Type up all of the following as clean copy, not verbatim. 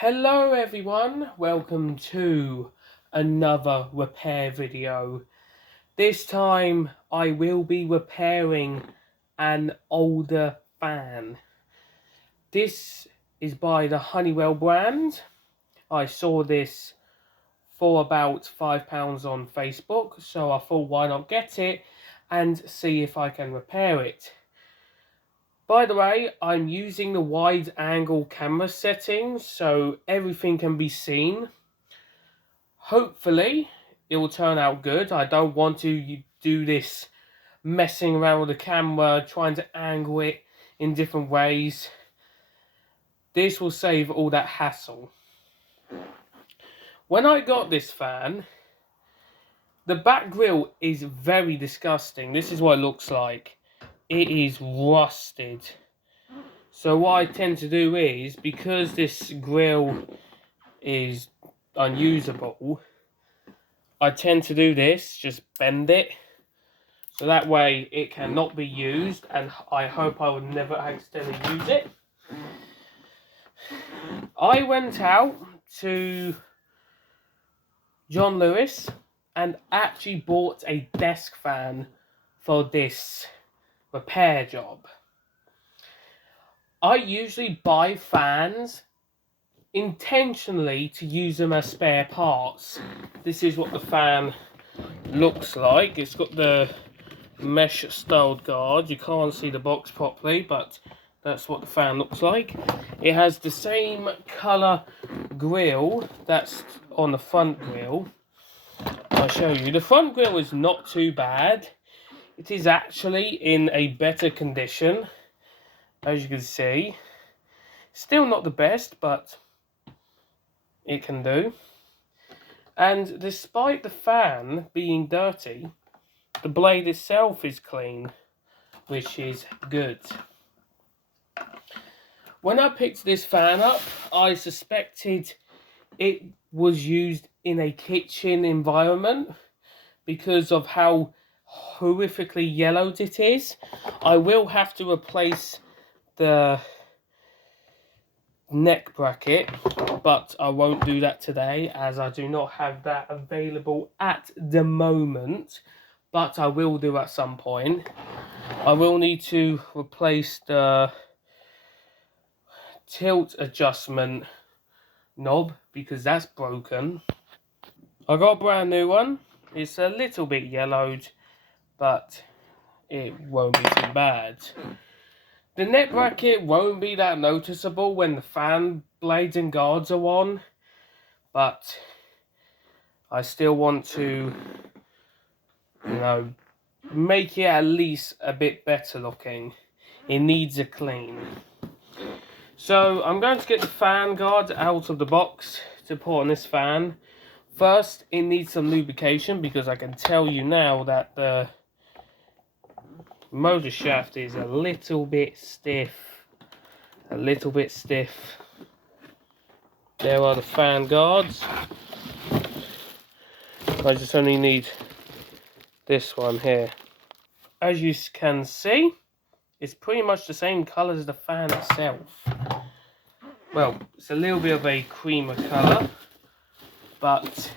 Hello everyone, welcome to another repair video. This time I will be repairing an older fan. This is by the Honeywell brand. I saw this for about £5 on Facebook, so I thought why not get it and see if I can repair it. By the way, I'm using the wide angle camera settings so everything can be seen. Hopefully it will turn out good. I don't want to do this messing around with the camera, trying to angle it in different ways. This will save all that hassle. When I got this fan, the back grille is very disgusting. This is what it looks like. It is rusted. So what I tend to do is, because this grille is unusable, I tend to do this, just bend it, so that way it cannot be used, and I hope I will never accidentally use it. I went out to John Lewis and actually bought a desk fan for this repair job. I usually buy fans intentionally to use them as spare parts. This is what the fan looks like. It's got the mesh styled guard. You can't see the box properly, but that's what the fan looks like. It has the same colour grille that's on the front grille. I'll show you. The front grille is not too bad. It is actually in a better condition, as you can see. Still not the best, but it can do. And despite the fan being dirty, the blade itself is clean, which is good. When I picked this fan up, I suspected it was used in a kitchen environment because of how horrifically yellowed it is. I will have to replace the neck bracket, but I won't do that today as I do not have that available at the moment, but I will do at some point. I will need to replace the tilt adjustment knob because that's broken. I got a brand new one. It's a little bit yellowed, but it won't be too bad. The neck bracket won't be that noticeable when the fan blades and guards are on, but I still want to, make it at least a bit better looking. It needs a clean. So I'm going to get the fan guard out of the box to put on this fan. First, it needs some lubrication because I can tell you now that the motor shaft is a little bit stiff. There are the fan guards. I just only need this one here. As you can see, it's pretty much the same colour as the fan itself. Well, it's a little bit of a creamer colour, but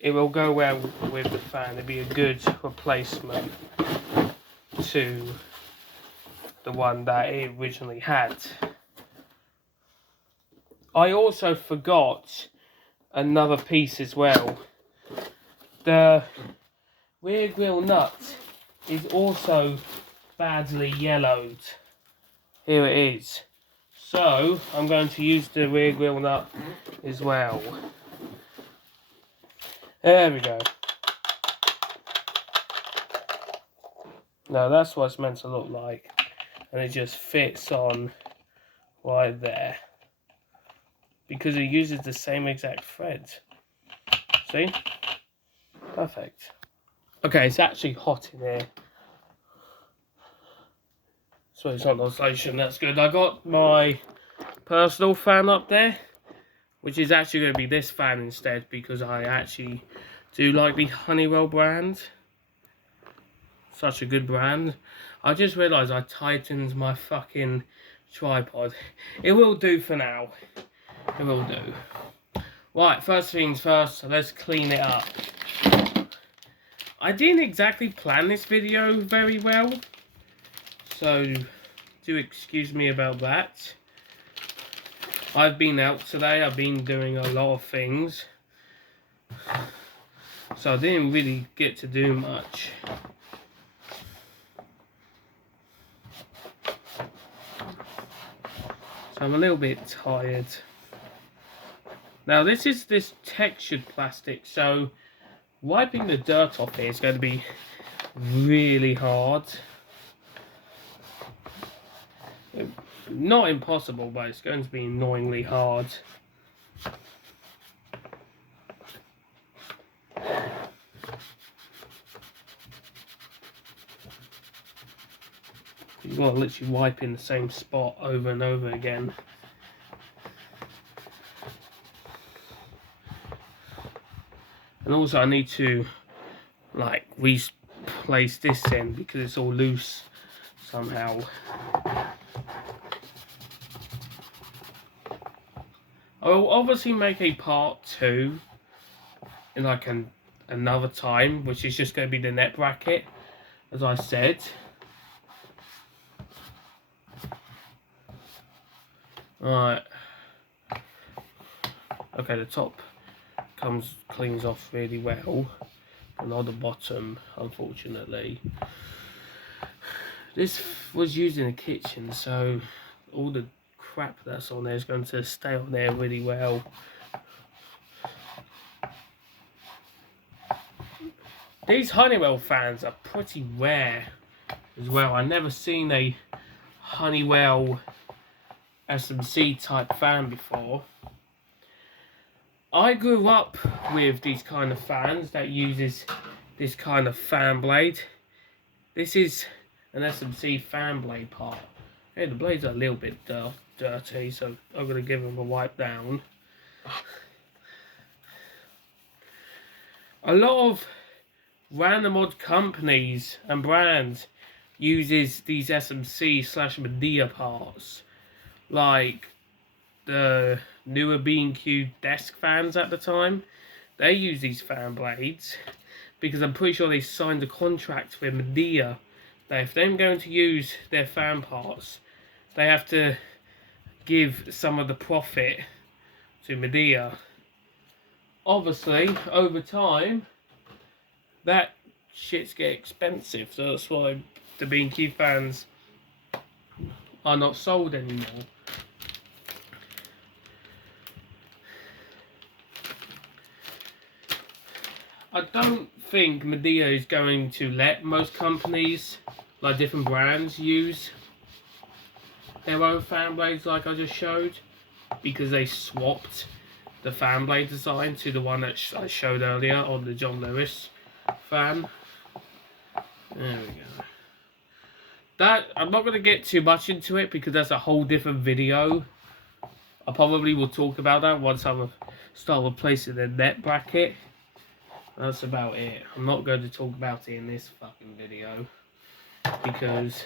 it will go well with the fan. It'll be a good replacement to the one that it originally had. I also forgot another piece as well. The rear grille nut is also badly yellowed. Here it is. So I'm going to use the rear grille nut as well. There we go. Now that's what it's meant to look like, and it just fits on right there because it uses the same exact thread. See? Perfect. Okay, it's actually hot in here, so it's not on station. That's good. I got my personal fan up there, which is actually going to be this fan instead because I actually do like the Honeywell brand. Such a good brand. I just realised I tightened my fucking tripod. It will do for now. It will do. Right, first things first, let's clean it up. I didn't exactly plan this video very well, so do excuse me about that. I've been out today, I've been doing a lot of things, so I didn't really get to do much. So I'm a little bit tired. Now this is this textured plastic, so wiping the dirt off it is going to be really hard. Not impossible, but it's going to be annoyingly hard. You've got to literally wipe in the same spot over and over again. And also I need to like replace this end because it's all loose somehow. I will obviously make a part 2 in like another time, which is just going to be the net bracket, as I said. Alright. Okay, the top cleans off really well, but not the bottom, unfortunately. This was used in the kitchen, so all the crap that's on there is going to stay on there really well. These Honeywell fans are pretty rare as well. I've never seen a Honeywell SMC type fan before. I grew up with these kind of fans that uses this kind of fan blade. This is an SMC fan blade part. Hey, the blades are a little bit dirty, so I'm going to give them a wipe down. A lot of random odd companies and brands uses these SMC/Medea parts, like the newer B&Q desk fans at the time. They use these fan blades because I'm pretty sure they signed a contract with Medea that if they're going to use their fan parts, they have to give some of the profit to Medea. Obviously, over time, that shit's get expensive, so that's why the B&Q fans are not sold anymore. I don't think Medea is going to let most companies, like different brands, use their own fan blades like I just showed, because they swapped the fan blade design to the one that I showed earlier on the John Lewis fan. There we go. That, I'm not going to get too much into it because that's a whole different video. I probably will talk about that once I start replacing the net bracket. That's about it. I'm not going to talk about it in this fucking video because,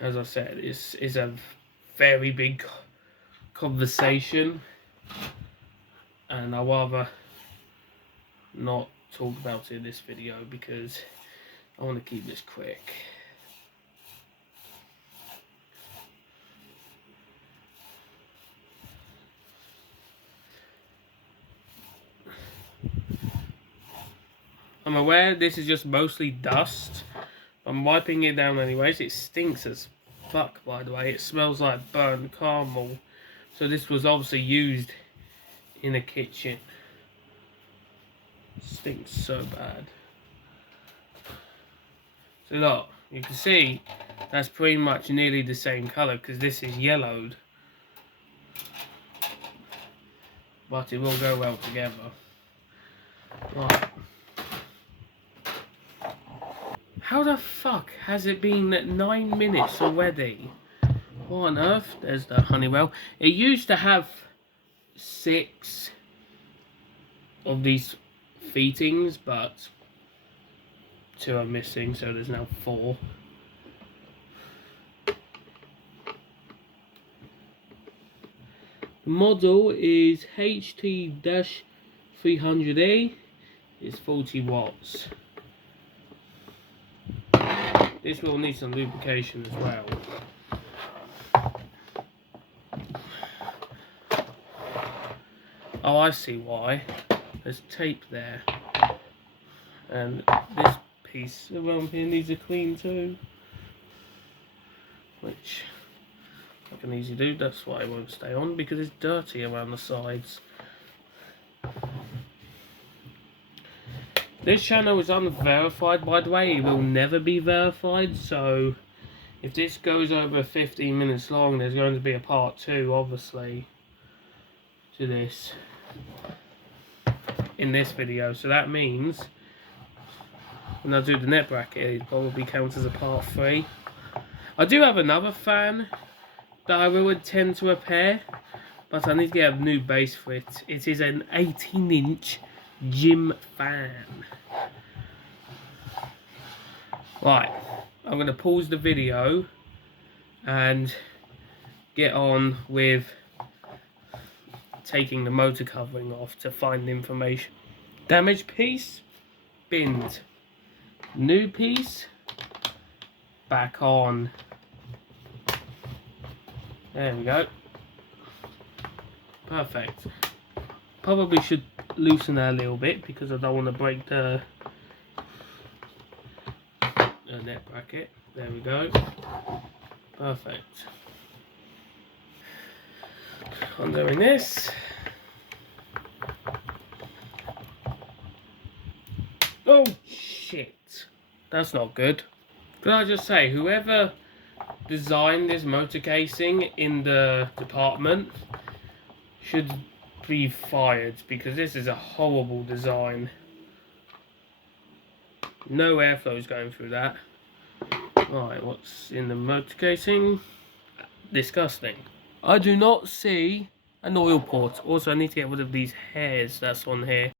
as I said, it's a very big conversation, and I'd rather not talk about it in this video because I want to keep this quick. I'm aware this is just mostly dust. I'm wiping it down anyways. It stinks as fuck, by the way. It smells like burnt caramel. So this was obviously used in a kitchen. It stinks so bad. So look, you can see that's pretty much nearly the same colour because this is yellowed. But it will go well together. Right. How the fuck has it been 9 minutes already? What on earth? There's the Honeywell. It used to have 6 of these feetings, but 2 are missing, so there's now 4. The model is HT-300A. It's 40 watts. This will need some lubrication as well. Oh, I see why. There's tape there. And this piece around here needs a clean too. Which I can easily do. That's why it won't stay on, because it's dirty around the sides. This channel is unverified, by the way. It will never be verified, so if this goes over 15 minutes long, there's going to be a part 2, obviously, to this in this video. So that means when I do the net bracket, it probably counts as a part 3. I do have another fan that I will intend to repair, but I need to get a new base for it. It is an 18-inch gym fan. Right, I'm going to pause the video and get on with taking the motor covering off to find the information. Damaged piece, binned. New piece, back on. There we go. Perfect. Probably should loosen that a little bit because I don't want to break the net bracket. There we go. Perfect. Undoing this. Oh shit. That's not good. Could I just say, whoever designed this motor casing in the department should be fired, because this is a horrible design. No airflow is going through that. Right, what's in the motor casing? Disgusting. I do not see an oil port. Also, I need to get rid of these hairs that's on here.